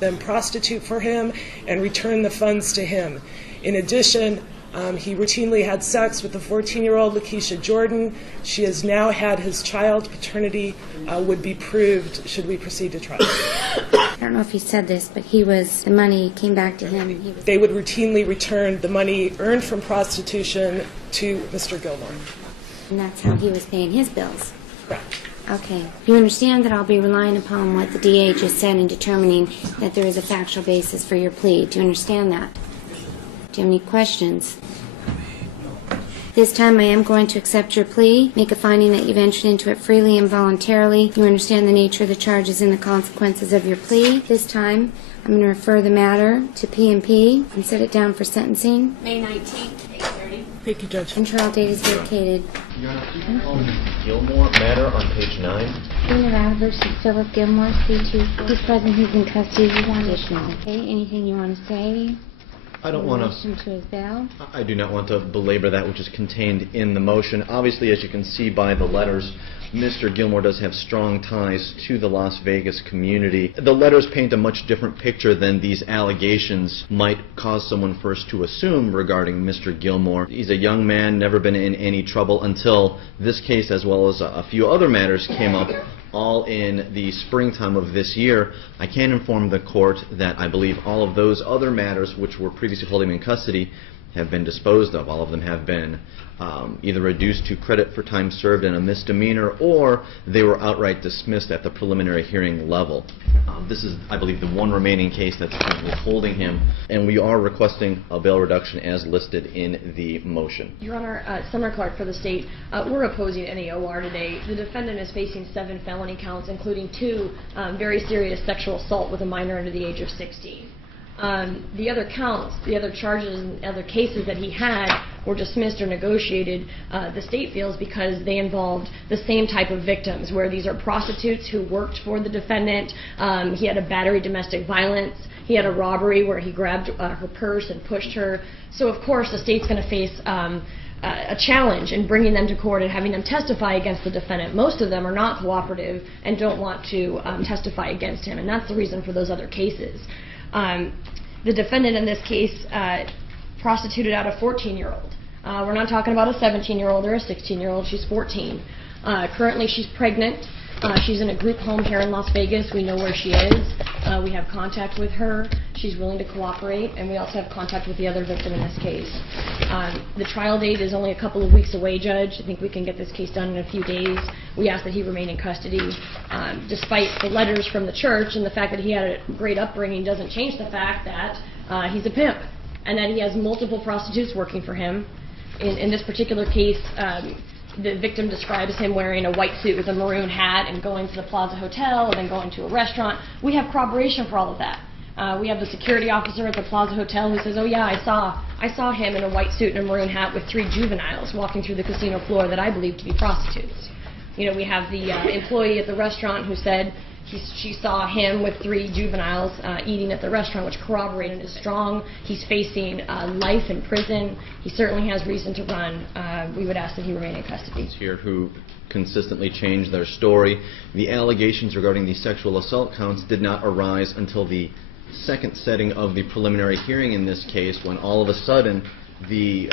them prostitute for him and return the funds to him. In addition, he routinely had sex with the 14-year-old Lakeisha Jordan. She has now had his child. Paternity would be proved should we proceed to trial. I don't know if he said this, but the money came back to him. They would routinely return the money earned from prostitution to Mr. Gilmore. And that's how he was paying his bills? Correct. Okay. You understand that I'll be relying upon what the DA just said in determining that there is a factual basis for your plea. Do you understand that? Do you have any questions? This time I am going to accept your plea, make a finding that you've entered into it freely and voluntarily. You understand the nature of the charges and the consequences of your plea. This time I'm going to refer the matter to P&P and set it down for sentencing. May 19th, 8:30. Thank you, Judge. And trial date is vacated. Your Honor, the Gilmore matter on page 9. Nevada versus Philip Gilmore, C2. He's present, he's in custody, you want additional. Okay, anything you want to say? I don't want to his bail? I do not want to belabor that which is contained in the motion. Obviously, as you can see by the letters, Mr. Gilmore does have strong ties to the Las Vegas community. The letters paint a much different picture than these allegations might cause someone first to assume regarding Mr. Gilmore. He's a young man, never been in any trouble until this case, as well as a few other matters, came up all in the springtime of this year. I can inform the court that I believe all of those other matters which were previously holding him in custody have been disposed of. All of them have been either reduced to credit for time served in a misdemeanor, or they were outright dismissed at the preliminary hearing level. This is, I believe, the one remaining case that's currently holding him, and we are requesting a bail reduction as listed in the motion. Your Honor, Summer Clark for the state. We're opposing any OR today. The defendant is facing 7 felony counts, including 2 very serious sexual assault with a minor under the age of 16. The other counts, the other charges and other cases that he had were dismissed or negotiated, the state feels, because they involved the same type of victims, where these are prostitutes who worked for the defendant. He had a battery domestic violence. He had a robbery where he grabbed her purse and pushed her. So, of course, the state's going to face a challenge in bringing them to court and having them testify against the defendant. Most of them are not cooperative and don't want to testify against him, and that's the reason for those other cases. The defendant in this case prostituted out a 14-year-old. We're not talking about a 17-year-old or a 16-year-old. She's 14. Currently, she's pregnant. She's in a group home here in Las Vegas. We know where she is. We have contact with her. She's willing to cooperate, and we also have contact with the other victim in this case. The trial date is only a couple of weeks away, Judge. I think we can get this case done in a few days. We ask that he remain in custody. Despite the letters from the church and the fact that he had a great upbringing doesn't change the fact that he's a pimp and that he has multiple prostitutes working for him. In this particular case, the victim describes him wearing a white suit with a maroon hat and going to the Plaza Hotel and then going to a restaurant. We have corroboration for all of that. We have the security officer at the Plaza Hotel who says, oh yeah, I saw him in a white suit and a maroon hat with 3 juveniles walking through the casino floor that I believe to be prostitutes. You know, we have the employee at the restaurant who said she saw him with 3 juveniles eating at the restaurant, which corroborated is strong. He's facing life in prison. He certainly has reason to run. We would ask that he remain in custody. Here who consistently changed their story. The allegations regarding the sexual assault counts did not arise until the second setting of the preliminary hearing in this case, when all of a sudden the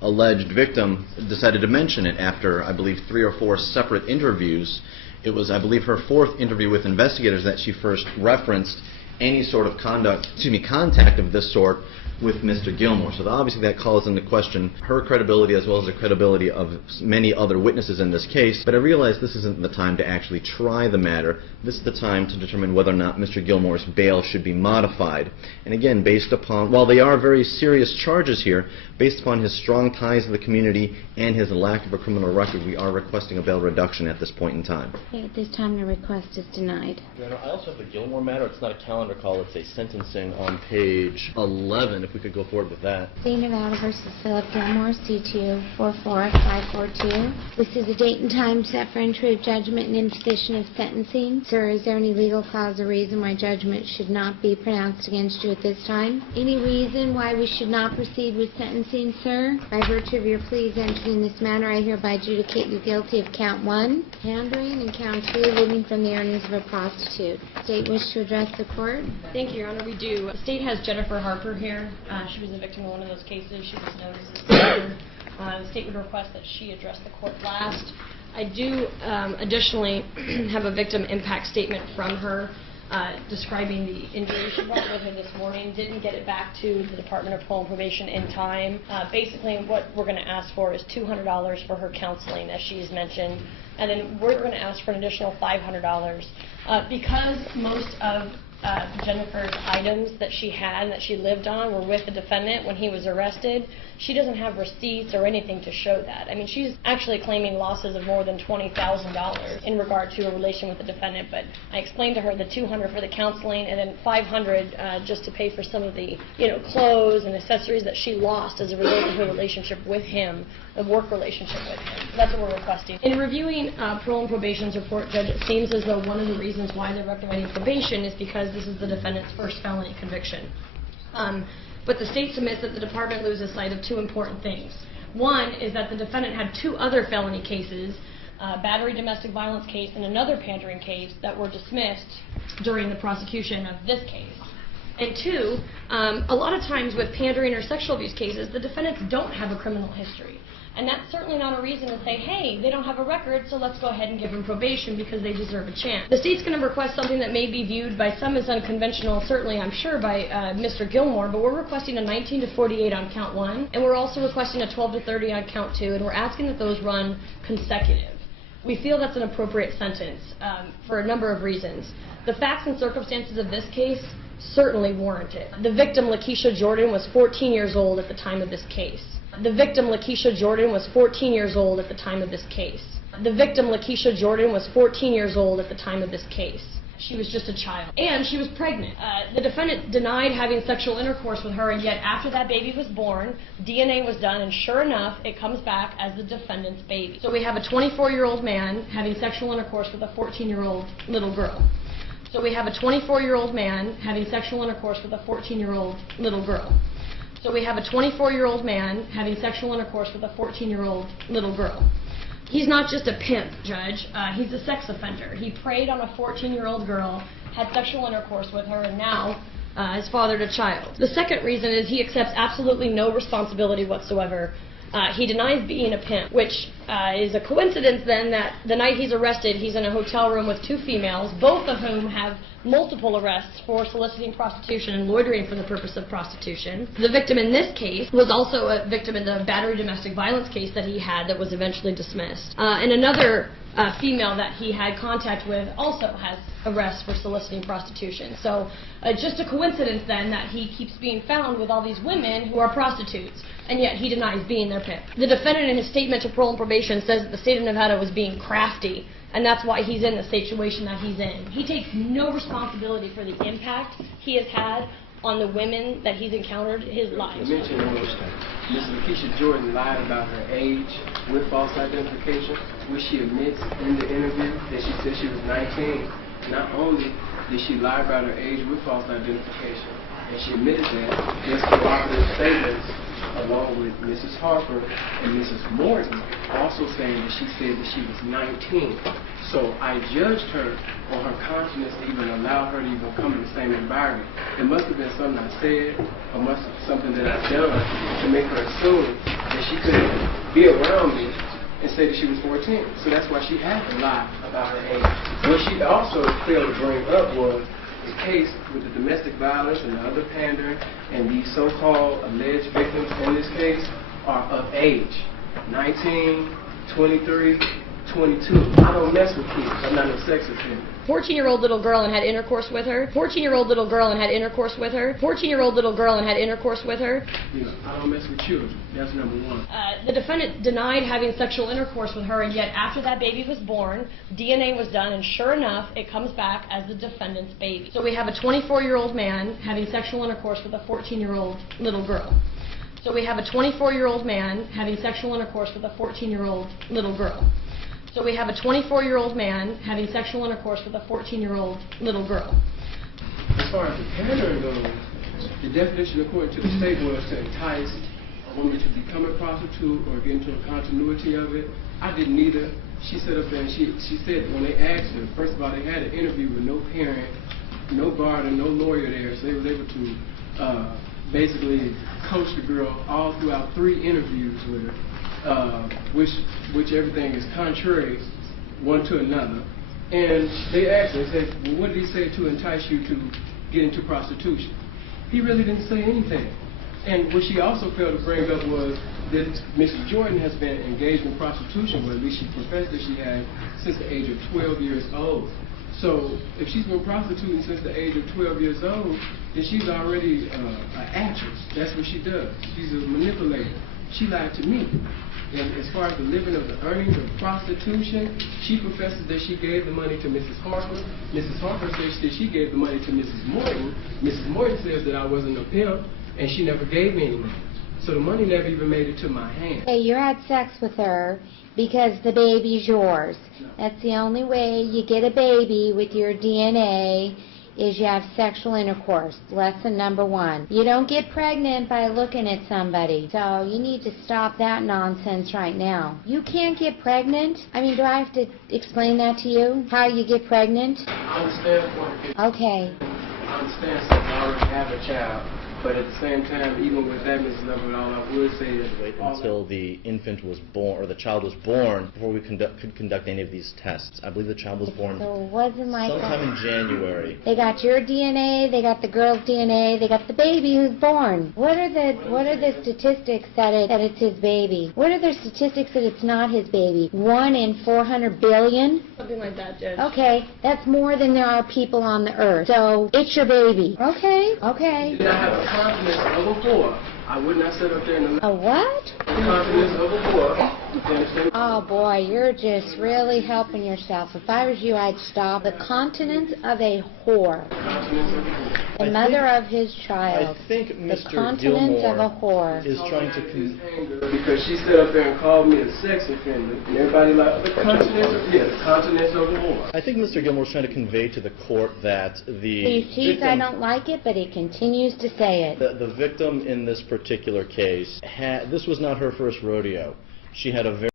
alleged victim decided to mention it after, I believe, 3 or 4 separate interviews. It was, I believe, her 4th interview with investigators that she first referenced any sort of contact of this sort with Mr. Gilmore. So obviously that calls into question her credibility as well as the credibility of many other witnesses in this case. But I realize this isn't the time to actually try the matter. This is the time to determine whether or not Mr. Gilmore's bail should be modified. And again, based upon, while they are very serious charges here, based upon his strong ties to the community and his lack of a criminal record, we are requesting a bail reduction at this point in time. Okay, at this time the request is denied. Your Honor, I also have the Gilmore matter. It's not a calendar call, it's a sentencing on page 11. if we could go forward with that. State of Nevada versus Philip Gilmore, C2 44542. This is a date and time set for entry of judgment and imposition of sentencing. Sir, is there any legal cause or reason why judgment should not be pronounced against you at this time? Any reason why we should not proceed with sentencing, sir? By virtue of your pleas entered in this manner, I hereby adjudicate you guilty of count 1, pandering, and count 2, living from the earnings of a prostitute. State wish to address the court? Thank you, Your Honor. We do. The state has Jennifer Harper here. She was a victim of one of those cases. She was known as a sister. The state would request that she address the court last. I do additionally have a victim impact statement from her describing the injury she brought with her this morning. Didn't get it back to the Department of Parole and Probation in time. Basically, what we're going to ask for is $200 for her counseling, as she's mentioned, and then we're going to ask for an additional $500 because most of Jennifer's items that she had and that she lived on were with the defendant when he was arrested. She doesn't have receipts or anything to show that. I mean, she's actually claiming losses of more than $20,000 in regard to a relation with the defendant, but I explained to her the $200 for the counseling and then $500 just to pay for some of the, clothes and accessories that she lost as a result of her relationship with him, the work relationship with him. So that's what we're requesting. In reviewing Parole and Probation's report, Judge, it seems as though one of the reasons why they're recommending probation is because this is the defendant's first felony conviction. But the state submits that the department loses sight of two important things. One is that the defendant had 2 other felony cases, battery domestic violence case and another pandering case, that were dismissed during the prosecution of this case. And 2, a lot of times with pandering or sexual abuse cases, the defendants don't have a criminal history. And that's certainly not a reason to say, hey, they don't have a record, so let's go ahead and give them probation because they deserve a chance. The state's going to request something that may be viewed by some as unconventional, certainly I'm sure by Mr. Gilmore, but we're requesting a 19 to 48 on count 1, and we're also requesting a 12 to 30 on count 2, and we're asking that those run consecutive. We feel that's an appropriate sentence for a number of reasons. The facts and circumstances of this case certainly warrant it. The victim, Lakeisha Jordan, was 14 years old at the time of this case. The victim, Lakeisha Jordan, was 14 years old at the time of this case. The victim, Lakeisha Jordan, was 14 years old at the time of this case. She was just a child. And she was pregnant. The defendant denied having sexual intercourse with her, and yet after that baby was born, DNA was done, and sure enough, it comes back as the defendant's baby. So we have a 24-year-old man having sexual intercourse with a 14-year-old little girl. So we have a 24-year-old man having sexual intercourse with a 14-year-old little girl. So we have a 24-year-old man having sexual intercourse with a 14-year-old little girl. He's not just a pimp, Judge. He's a sex offender. He preyed on a 14-year-old girl, had sexual intercourse with her, and now has fathered a child. The second reason is he accepts absolutely no responsibility whatsoever. He denies being a pimp, which is a coincidence then that the night he's arrested, he's in a hotel room with 2 females, both of whom have multiple arrests for soliciting prostitution and loitering for the purpose of prostitution. The victim in this case was also a victim in the battery domestic violence case that he had that was eventually dismissed. And another female that he had contact with also has arrests for soliciting prostitution. So just a coincidence then that he keeps being found with all these women who are prostitutes, and yet he denies being their pimp. The defendant in his statement to Parole and Probation says that the state of Nevada was being crafty, and that's why he's in the situation that he's in. He takes no responsibility for the impact he has had on the women that he's encountered in his life. You mentioned Ms. Lakeisha Jordan lied about her age with false identification, which she admits in the interview that she said she was 19. Not only did she lie about her age with false identification, and she admitted that, just cooperative statements along with Mrs. Harper and Mrs. Morton also saying that she said that she was 19. So I judged her on her conscience to even allow her to even come in the same environment. It must have been something I said, or must have something that I've done to make her assume that she couldn't be around me and say that she was 14. So that's why she had to lie about her age. What she also failed to bring up was the case with the domestic violence and the other pandering, and these so-called alleged victims in this case are of age, 19, 23, 22. I don't mess with kids. I'm not a sex offender. 14-year-old little girl and had intercourse with her. 14-year-old little girl and had intercourse with her. 14-year-old little girl and had intercourse with her. You know, I don't mess with children. That's number one. The defendant denied having sexual intercourse with her, and yet after that baby was born, DNA was done, and sure enough, it comes back as the defendant's baby. So we have a 24-year-old man having sexual intercourse with a 14-year-old little girl. So we have a 24-year-old man having sexual intercourse with a 14-year-old little girl. So we have a 24-year-old man having sexual intercourse with a 14-year-old little girl. As far as the pandering goes, the definition according to the state was to entice a woman to become a prostitute or get into a continuity of it. I did neither. She sat up there and she said when they asked her, first of all, they had an interview with no parent, no guard, and no lawyer there, so they were able to basically coach the girl all throughout 3 interviews with her. Which everything is contrary one to another. And they asked him, they said, well, what did he say to entice you to get into prostitution? He really didn't say anything. And what she also failed to bring up was that Mrs. Jordan has been engaged in prostitution, or at least she professed that she had, since the age of 12 years old. So if she's been prostituting since the age of 12 years old, then she's already an actress. That's what she does. She's a manipulator. She lied to me. And as far as the living of the earnings of prostitution, she professes that she gave the money to Mrs. Harper. Mrs. Harper says that she gave the money to Mrs. Morton. Mrs. Morton says that I wasn't a pimp, and she never gave me any money. So the money never even made it to my hand. Hey, you had sex with her because the baby's yours. That's the only way you get a baby with your DNA is you have sexual intercourse. Lesson number 1. You don't get pregnant by looking at somebody. So you need to stop that nonsense right now. You can't get pregnant? I mean, do I have to explain that to you? How you get pregnant? I understand. Okay. I understand since I already have a child. But at the same time, even with that, Mrs. Level, all I would say is Wait until the infant was born, or the child was born, before we could conduct any of these tests. I believe the child was born So it wasn't like sometime in January. They got your DNA, they got the girl's DNA, they got the baby who's born. What are the statistics that it's his baby? What are the statistics that it's not his baby? 1 in 400 billion? Something like that, Judge. Okay, that's more than there are people on the earth. So it's your baby. Okay. did I have a confidence of a whore, I would not sit up there and A what? confidence of a whore. You understand? Oh boy, you're just really helping yourself. If I was you, I'd stop. The continence of a whore. Confidence of a whore. The mother of his child. I think The Mr. continence of a Gilmore whore. is trying to... Because she stood up there and called me a sex offender, and everybody like, the continence of the whore. I think Mr. Gilmore is trying to convey to the court that He sees I don't like it, but he continues to say it. the victim in this particular case, this was not her first rodeo. She had a very